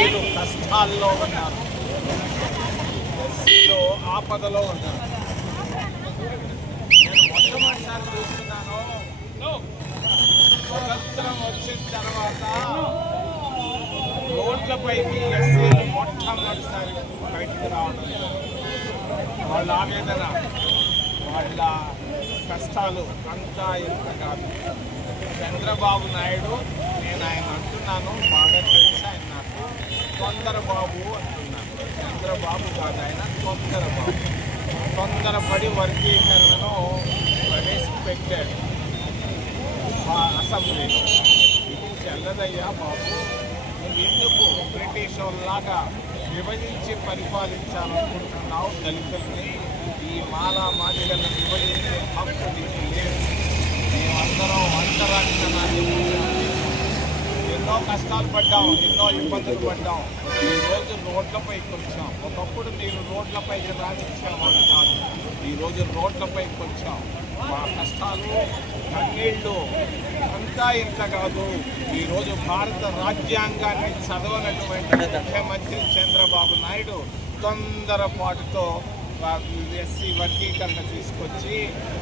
ఎస్సీలు కష్టాల్లో ఉన్నారు, ఎస్సీలు ఆపదలో ఉన్నారు. నేను మొట్టమొదటిసారి చూస్తున్నాను, స్వతంత్రం వచ్చిన తర్వాత రోడ్లపైకి ఎస్సీలు మొట్టమొదటిసారి బయటకు రావడం, వాళ్ళ ఆవేదన, వాళ్ళ కష్టాలు అంతా ఇంత కాదు. చంద్రబాబు నాయుడు, నేను ఆయన అంటున్నాను, బాగా తెలుసు ఆయన నాకు, తొందరబాబు అంటున్నాను. చంద్రబాబు కాదు ఆయన, తొందరబాబు. తొందరపడి వర్గీకరణను ప్రవేశపెట్టాడు అసెంబ్లీలో. ఇది చెల్లదయ్యా బాబు, నువ్వు ఎందుకు బ్రిటిష్ వాళ్ళలాగా విభజించి పరిపాలించాలనుకుంటున్నావు? దళితుల్ని, ఈ మాలా మాదిగలను విభజించే హక్కు నీకు లేదు. మేమందరం అంతరాక్షణాన్ని ఎన్నో కష్టాలు పడ్డాం, ఎన్నో ఇబ్బందులు పడ్డాం. ఈరోజు రోడ్లపైకి వచ్చాం. ఒకప్పుడు మీరు రోడ్లపైకి రాణించేవాళ్ళు కాదు, ఈరోజు రోడ్లపైకి వచ్చాం. మా కష్టాలు, కన్నీళ్ళు అంతా ఇంత కాదు. ఈరోజు భారత రాజ్యాంగాన్ని చదవనటువంటి ముఖ్యమంత్రి చంద్రబాబు నాయుడు తొందరపాటుతో ఎస్సీ వర్గీకరణ తీసుకొచ్చి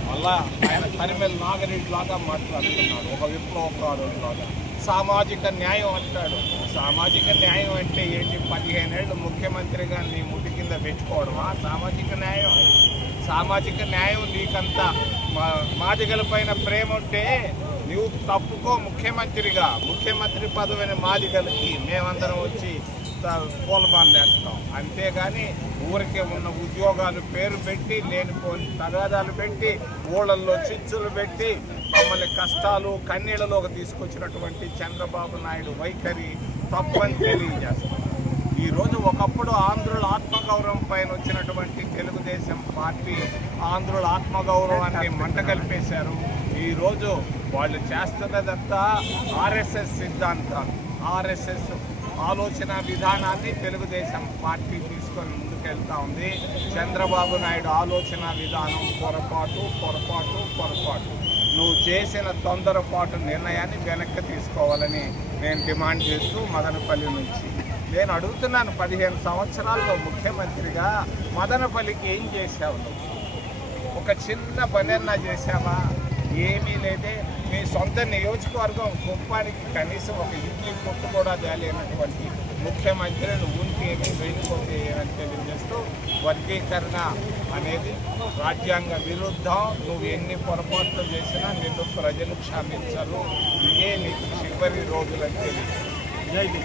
మళ్ళా ఆయన తరిమెల్ నాగరెడ్డి లాగా మాట్లాడుతున్నాడు, ఒక విప్లవకారులాగా. సామాజిక న్యాయం అంటాడు. సామాజిక న్యాయం అంటే ఏంటి? 15 ఏళ్ళు ముఖ్యమంత్రిగా నీ ముట్టి కింద పెట్టుకోవడమా సామాజిక న్యాయం? సామాజిక న్యాయం నీకంతా మాదిగల పైన ప్రేమ ఉంటే నువ్వు తప్పుకో ముఖ్యమంత్రిగా. ముఖ్యమంత్రి పదవిని మాదిగలకి మేమందరం వచ్చి పూలబాన్ వేస్తాం. అంతేగాని ఊరికే ఉన్న ఉద్యోగాలు పేరు పెట్టి, లేనిపోని తగాదాలు పెట్టి, ఊళ్ళల్లో చిచ్చులు పెట్టి మమ్మల్ని కష్టాలు కన్నీళ్ళలోకి తీసుకొచ్చినటువంటి చంద్రబాబు నాయుడు వైఖరి తప్పని తెలియజేస్తాం. ఈరోజు ఒకప్పుడు ఆంధ్రుల ఆత్మగౌరవం పైన వచ్చినటువంటి తెలుగుదేశం పార్టీ ఆంధ్రుల ఆత్మగౌరవాన్ని మంటగలిపేశారు. ఈరోజు వాళ్ళు చేస్తున్నదంతా ఆర్ఎస్ఎస్ సిద్ధాంతాలు, ఆర్ఎస్ఎస్ ఆలోచన విధానాన్ని తెలుగుదేశం పార్టీ తీసుకొని ముందుకెళ్తా ఉంది. చంద్రబాబు నాయుడు ఆలోచన విధానం పొరపాటు. నువ్వు చేసిన తొందరపాటు నిర్ణయాన్ని వెనక్కి తీసుకోవాలని నేను డిమాండ్ చేస్తూ మదనపల్లి నుంచి నేను అడుగుతున్నాను, 15 సంవత్సరాల్లో ముఖ్యమంత్రిగా మదనపల్లికి ఏం చేశావు? ఒక చిన్న పనన్నా చేశావా? ఏమీ లేదే. మీ సొంత నియోజకవర్గం కుప్పానికి కనీసం ఒక ఇడ్లీ కొట్టు కూడా తేలేనటువంటి ముఖ్యమంత్రిని ఉంటేమి వెళ్ళిపోతే ఏమని తెలియజేస్తూ, వర్గీకరణ అనేది రాజ్యాంగ విరుద్ధం. నువ్వు ఎన్ని పొరపాట్లు చేసినా నిన్ను ప్రజలు క్షమించరు. ఇదే నీకు చివరి రోజులని తెలియదు.